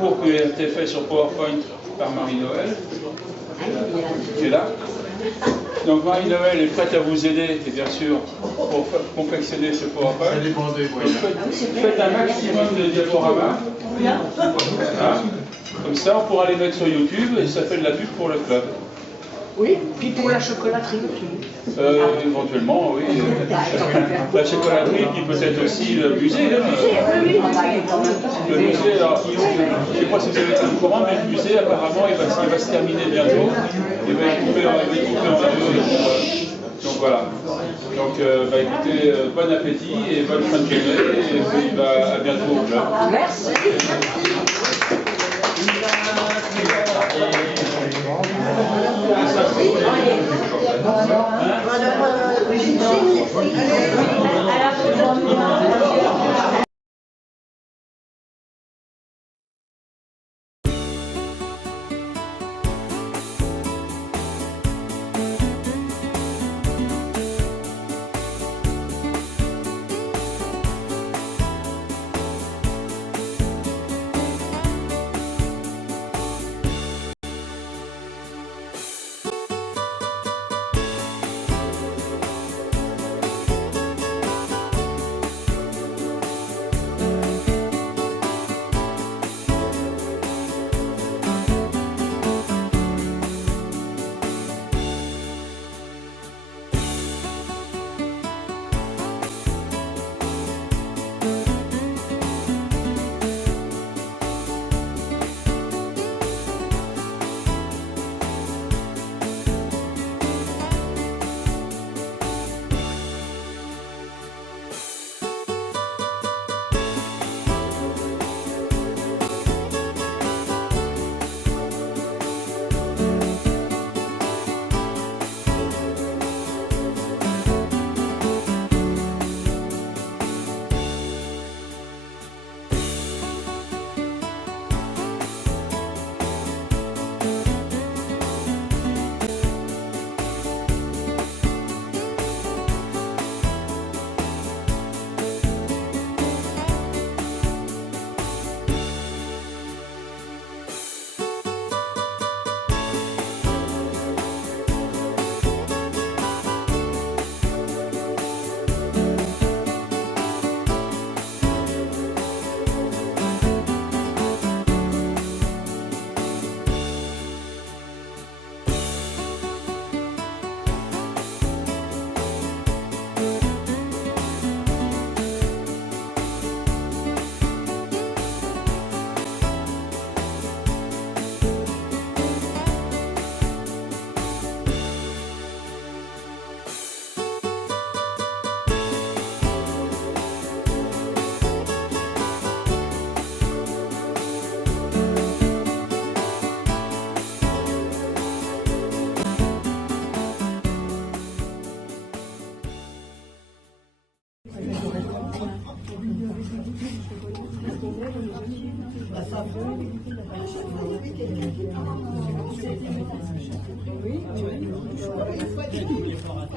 cours qui ont été faits sur PowerPoint par Marie-Noël, qui est là. Donc Marie-Noël est prête à vous aider, et bien sûr, pour confectionner ce PowerPoint. Ça dépend des moyens. Faites un maximum de diaporamas. Voilà. Comme ça, on pourra les mettre sur YouTube et ça fait de la pub pour le club. Oui, puis pour la chocolaterie aussi. Éventuellement, oui. La chocolaterie, puis peut-être aussi le musée. Le musée, alors, je ne sais pas si vous avez été au courant, mais le musée, apparemment, il va se terminer bientôt. Il va être coupé en deux. Donc voilà. Donc, écoutez, bon appétit et bonne fin de journée. Et puis, à bientôt au club. Merci.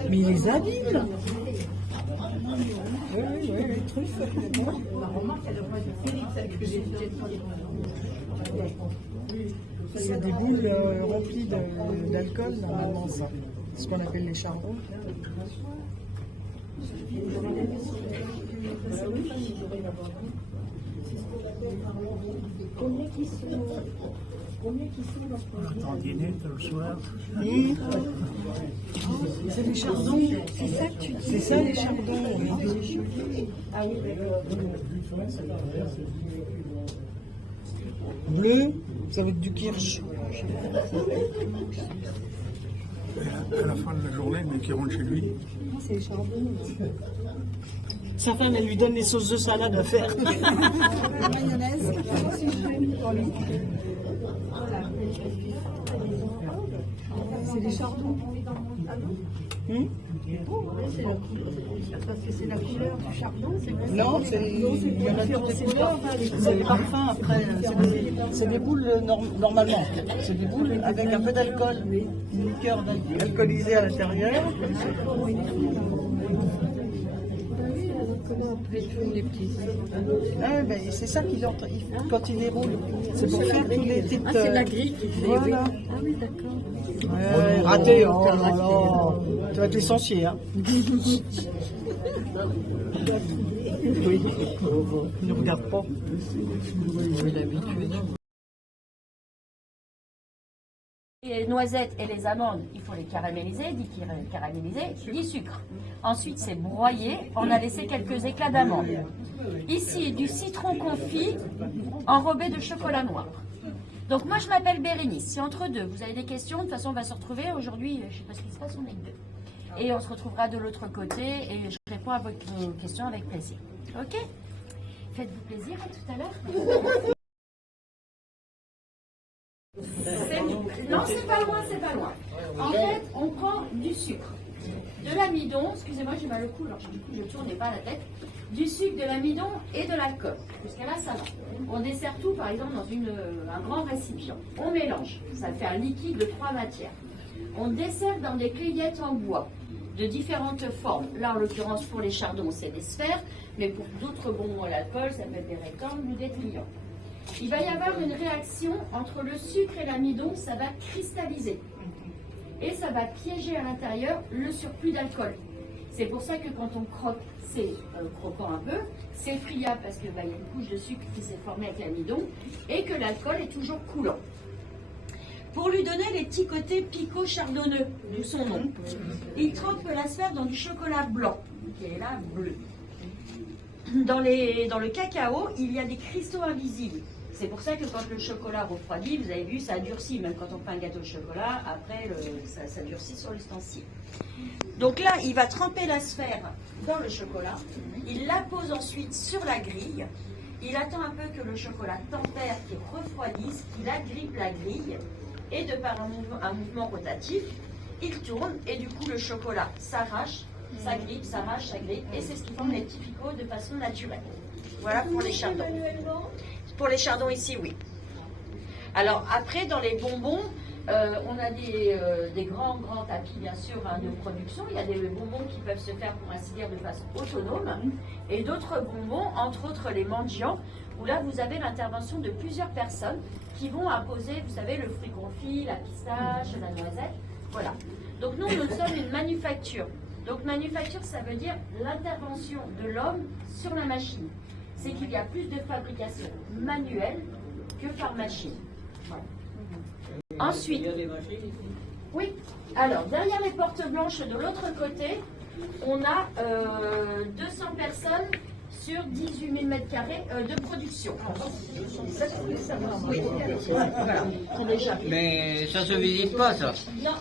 Mais il les abîme. Oui, truffe. C'est des boules remplies d'alcool, normalement, ça. C'est ce qu'on appelle les charbons. En dîner le soir. C'est les chardons, c'est ça que tu dis. C'est ça les chardons. Bleu, ça va être du kirsch. À la fin de la journée, mais qui rentre chez lui. C'est les chardons. Sa femme, elle lui donne les sauces de salade à faire. La mayonnaise. C'est des chardons. Parce que c'est la couleur du chardon. Non, c'est les parfums après. C'est des boules normalement. C'est des boules avec un peu d'alcool, une liqueur alcoolisée à l'intérieur. Comment après ils font les petits? Ah, ben, c'est ça qu'ils ont quand ils les roulent. C'est pour faire tous les petites. Ah, c'est la grille qui fait. Voilà. Oui. Ah oui, d'accord. Ouais, raté, oh là là. Tu vas être licencié, hein. Oui. Ne regarde pas. J'ai l'habitude. Les noisettes et les amandes, il faut les caraméliser, du sucre. Ensuite, c'est broyé. On a laissé quelques éclats d'amandes. Ici, du citron confit enrobé de chocolat noir. Donc moi, je m'appelle Bérénice. Si entre deux, vous avez des questions, de toute façon, on va se retrouver. Aujourd'hui, je ne sais pas ce qui se passe, on est deux. Et on se retrouvera de l'autre côté et je réponds à vos questions avec plaisir. Ok? Faites-vous plaisir à tout à l'heure. Non, c'est pas loin, c'est pas loin. En fait, on prend du sucre, de l'amidon, excusez-moi, j'ai mal au cou, alors du coup je ne tournais pas la tête, du sucre, de l'amidon et de l'alcool. Jusqu'à là, ça va. On dessert tout, par exemple, dans un grand récipient. On mélange, ça fait un liquide de 3 matières. On dessert dans des cueillettes en bois de différentes formes. Là, en l'occurrence, pour les chardons, c'est des sphères, mais pour d'autres bonbons à l'alcool, ça peut être des rectangles ou des triangles. Il va y avoir une réaction entre le sucre et l'amidon, ça va cristalliser. Et ça va piéger à l'intérieur le surplus d'alcool. C'est pour ça que quand on croque, c'est croquant un peu, c'est friable parce qu'il y a une couche de sucre qui s'est formée avec l'amidon et que l'alcool est toujours coulant. Pour lui donner les petits côtés pico-chardonneux, d'où son nom, il trempe la sphère dans du chocolat blanc, qui est là bleu. Dans le cacao, il y a des cristaux invisibles. C'est pour ça que quand le chocolat refroidit, vous avez vu, ça durcit. Même quand on fait un gâteau de chocolat, après, ça durcit sur l'ustensile. Donc là, il va tremper la sphère dans le chocolat. Il la pose ensuite sur la grille. Il attend un peu que le chocolat tempère, qu'il refroidisse, qu'il agrippe la grille. Et de par un mouvement rotatif, il tourne et du coup, le chocolat s'arrache, s'agrippe, s'arrache, s'agrippe. Et c'est ce qui forme les petits picots de façon naturelle. Voilà pour les chardons. Pour les chardons ici, oui. Alors après, dans les bonbons, on a des grands tapis, bien sûr, de production. Il y a des bonbons qui peuvent se faire, pour ainsi dire, de façon autonome. Et d'autres bonbons, entre autres les mendiants, où là, vous avez l'intervention de plusieurs personnes qui vont imposer, vous savez, le fruit confit, la pistache, la noisette. Voilà. Donc nous sommes une manufacture. Donc manufacture, ça veut dire l'intervention de l'homme sur la machine. C'est qu'il y a plus de fabrication manuelle que par machine. Voilà. Ensuite, oui, alors derrière les portes blanches de l'autre côté, on a 200 personnes sur 18 000 m² de production. Oui, voilà, déjà. Mais ça se visite pas, ça. Non.